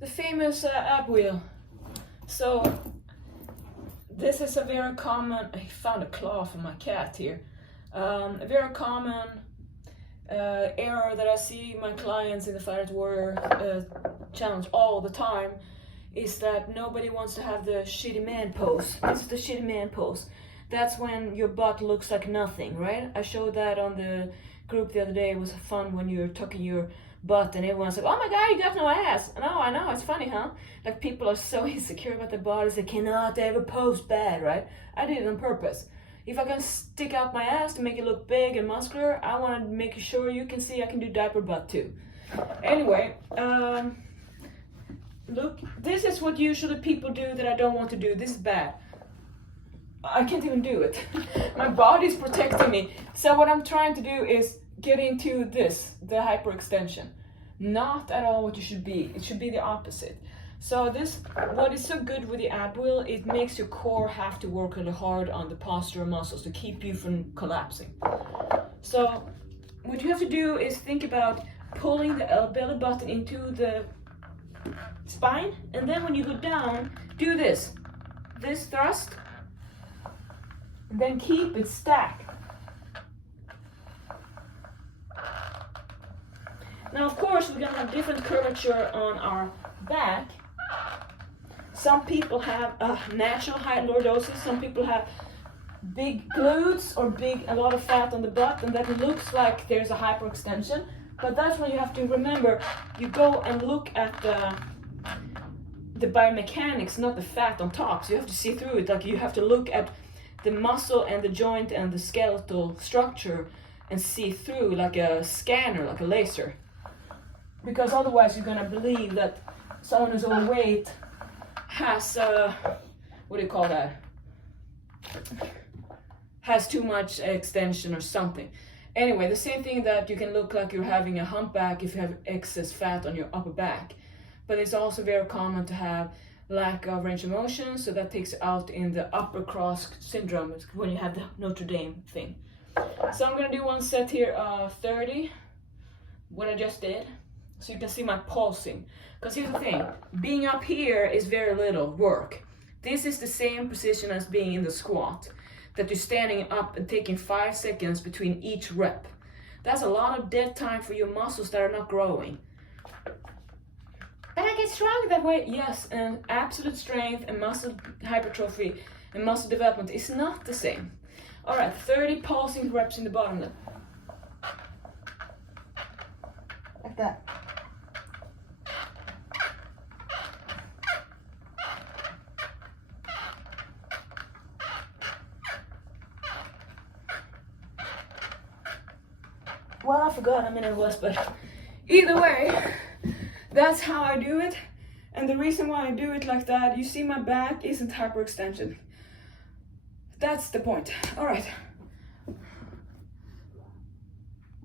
the famous ab wheel. So this is a very common, I found a claw for my cat here. A very common error that I see my clients in the Flat Warrior challenge all the time is that nobody wants to have the shitty man pose. This is the shitty man pose. That's when your butt looks like nothing, right? I showed that on the group the other day. It was fun when you're tucking your butt and everyone's like, oh my god, you got no ass. No, I know, it's funny, huh? Like, people are so insecure about their bodies, they cannot ever pose bad, right? I did it on purpose. If I can stick out my ass to make it look big and muscular, I want to make sure you can see I can do diaper butt too. Anyway, look, this is what usually people do that I don't want to do. This is bad. I can't even do it. My body's protecting me. So what I'm trying to do is get into this, the hyperextension. Not at all what you should be. It should be the opposite. So this, what is so good with the ab wheel, it makes your core have to work really hard on the postural muscles to keep you from collapsing. So what you have to do is think about pulling the belly button into the spine, and then when you go down, do this thrust, and then keep it stacked. Now, of course, we're gonna have different curvature on our back. Some people have natural high lordosis. Some people have big glutes or a lot of fat on the butt, and that looks like there's a hyperextension. But that's when you have to remember, you go and look at the biomechanics, not the fat on top. So you have to see through it. Like, you have to look at the muscle and the joint and the skeletal structure and see through like a scanner, like a laser. Because otherwise you're gonna believe that someone who's overweight has, what do you call that? Has too much extension or something. Anyway, the same thing that you can look like you're having a humpback if you have excess fat on your upper back. But it's also very common to have lack of range of motion, so that takes out in the upper cross syndrome when you have the Notre Dame thing. So I'm gonna do one set here of 30, what I just did, so you can see my pulsing. Because here's the thing, being up here is very little work. This is the same position as being in the squat, that you're standing up and taking 5 seconds between each rep. That's a lot of dead time for your muscles that are not growing. But I get stronger that way. Yes, and absolute strength and muscle hypertrophy and muscle development is not the same. All right, 30 pulsing reps in the bottom then. Like that. Well, I forgot how many it was, but either way, that's how I do it. And the reason why I do it like that, you see my back isn't hyperextension. That's the point. All right.